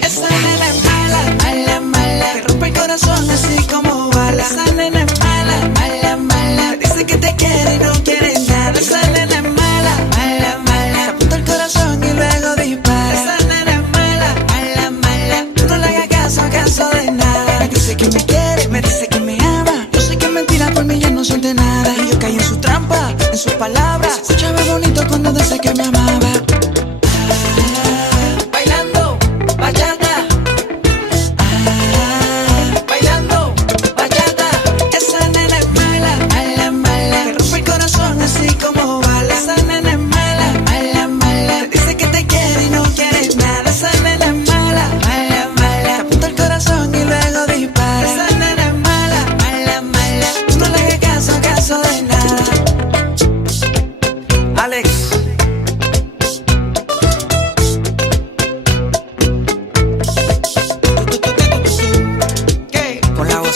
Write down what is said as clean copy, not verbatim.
Esa nena es mala, mala, mala, te rompe el corazón así como bala. Esa nena es mala, mala, mala, dice que te quiere y no quiere nada. Esa nena es mala, mala, mala, te apunta el corazón y luego dispara. Esa nena es mala, mala, mala, tú no le hagas caso, caso de nada. Me dice que me quiere, me dice que me ama. Yo sé que es mentira, por mí ya no siente nada. Y yo caí en su trampa, en sus palabras. Escúchame bonito cuando dice que me amaba. Bailando bachata, bailando bachata. Esa nena es mala, mala, mala, te rompe el corazón así como bala. Esa nena es mala, mala, mala, te dice que te quiere y no quiere nada. Esa nena es mala, mala, mala, te apunta el corazón y luego dispara. Esa nena es mala, mala, mala, tú no le hagas caso, caso de nada. Alex. ¿Qué? Con la voz.